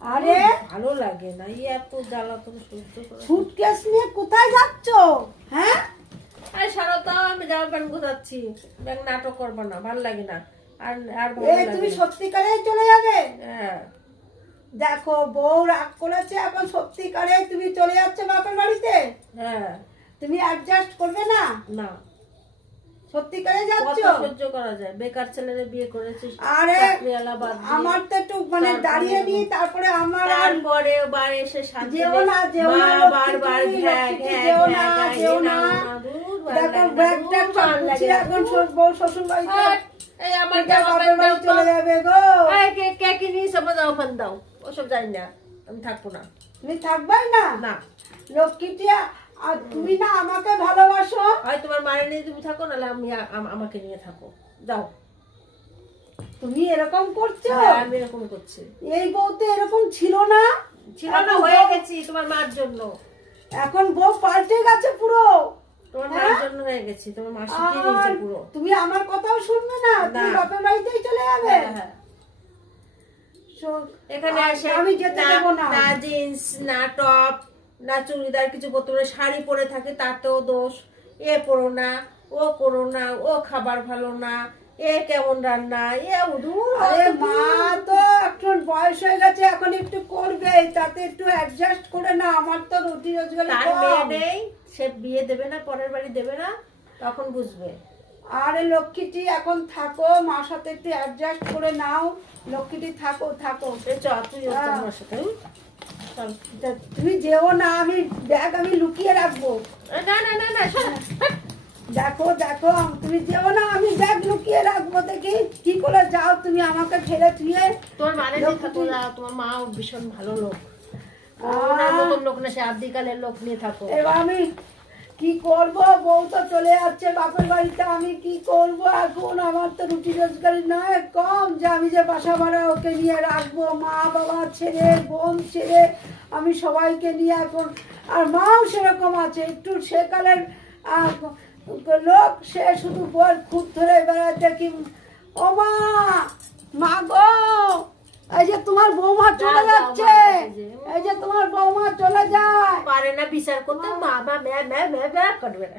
আরে ভালো লাগে না, এই এত জ্বালাতন সহ্য করে। সুটকেস নিয়ে কোথায় যাচ্ছ? হ্যাঁ আরে সারা তো আমি জামা প্যান্ট গোছাচ্ছি, ব্যাগ নাটক করবো না, ভালো লাগে না। আর আর ভালো এই লাগে তুমি না। সত্যিকারে চলে যাবে? হ্যাঁ দেখো বউ রাগ করেছে, এখন সত্যিকারে তুমি চলে যাচ্ছ বাপের বাড়িতে? হ্যাঁ। তুমি অ্যাডজাস্ট করবে না? না, সত্যিকারে কত যাচ্ছ? সহ্য করা যায়, বেকার ছেলেরে বিয়ে করেছিস, আরে চাকরিওয়ালা বাদ দিয়ে। আমার তো একটু মানে তারপরে দাঁড়িয়ে নি, তারপরে আমার আর তারপরে বার এসে শান্তি যেও নেই। না, যেও মা না, লক্ষ্মী বারবার তুমি, ঘ্যা লক্ষ্মী ঘ্যা যেও না, ঘ্যা ঘ্যা, যেও এ না। নাও না, ধুর, ভালো দেখো লাগে না, ব্যাগ ধুর, ট্যাগ সব ভালো লাগে গুছিয়ে না, এখন ধুর। বউ শ্বশুর বাড়িতে এই আমার এটা জামা বাপের প্যান্ট বাড়ি দাও চলে তো। যাবে গো। এই কে কি নিয়ে সব দাও, ফোন দাও, ওসব জানি না, আমি থাকবো না। তুমি থাকবে না? না, লক্ষ্মীটিয়া, আর তুমি না আমাকে ভালোবাসো। হয় তোমার মায়ের নিয়ে তুমি থাকো, নাহলে আমি আমাকে নিয়ে থাকো, যাও। তুমি এরকম করছো? হ্যাঁ, আমি এরকম করছি। এই বউ তো এরকম ছিল না। ছিল না, এখন হয়ে বউ- গেছি তোমার মার জন্য। এখন বউ পাল্টে গেছে পুরো। তোমার হ্যাঁ? মার জন্য হয়ে গেছি, তোমার মা শিখিয়ে দিয়েছে আর পুরো। তুমি আমার কথাও শুনবে না, তুমি না। বাপের বাড়িতেই চলে যাবে। হ্যাঁ, হ্যাঁ। শোন, এখানে আর এসে আমি যেতে দেবো না। না জিন্স না টপ না চুড়িদার কিছু পরতে পারে, শাড়ি পরে থাকে তাতেও দোষ। এ পরো না, ও করো না, ও খাবার ভালো না, এ কেমন রান্না, এ উদুর। আরে মা তো এখন বয়স হয়ে গেছে, এখন একটু করবে, তাতে একটু অ্যাডজাস্ট করে না। আমার তো রুটি রোজগার তার মেয়ে নেই, সে বিয়ে দেবে না, পরের বাড়ি দেবে না, তখন বুঝবে। আরে লক্ষ্মীটি এখন থাকো, মার সাথে একটু অ্যাডজাস্ট করে নাও। লক্ষ্মীটি থাকো থাকো। এ চ তুই তোমার সাথে চল। তা তুমি যেও না, আমি ব্যাগ আমি লুকিয়ে রাখবো। না না না না, শোন। দেখো দেখো, তুমি যেও না, আমি ব্যাগ লুকিয়ে রাখবো। দেখি কি করে যাও তুমি আমাকে ছেড়ে থুয়ে। তোমার মানে নিয়ে থাকো না, তোমার মা ভীষণ ভালো লোক, ওনার মতন লোক না, সে আদিকালের লোক নিয়ে থাকো। এবার আমি কি করব? বউ তো চলে যাচ্ছে বাপের বাড়িতে, আমি কি করব এখন? আমার তো রুটি রোজগারি নয় কম, যে আমি যে বাসা ভাড়া ওকে নিয়ে রাখবো, মা বাবা ছেড়ে বোন ছেড়ে আমি সবাইকে নিয়ে এখন। আর মাও সেরকম আছে, একটু সেকালের লোক, সে শুধু বল খুব ধরে বেড়াতে কি। ও মা, মা গো, এই যে তোমার বৌমা চলে যাও, যাচ্ছে, মার কাছে যে। এই যে তোমার বৌমা চলে যায়। পারে না বিচার করতে, মা মা ম্যা ম্যা ম্যা ম্যা করবে না।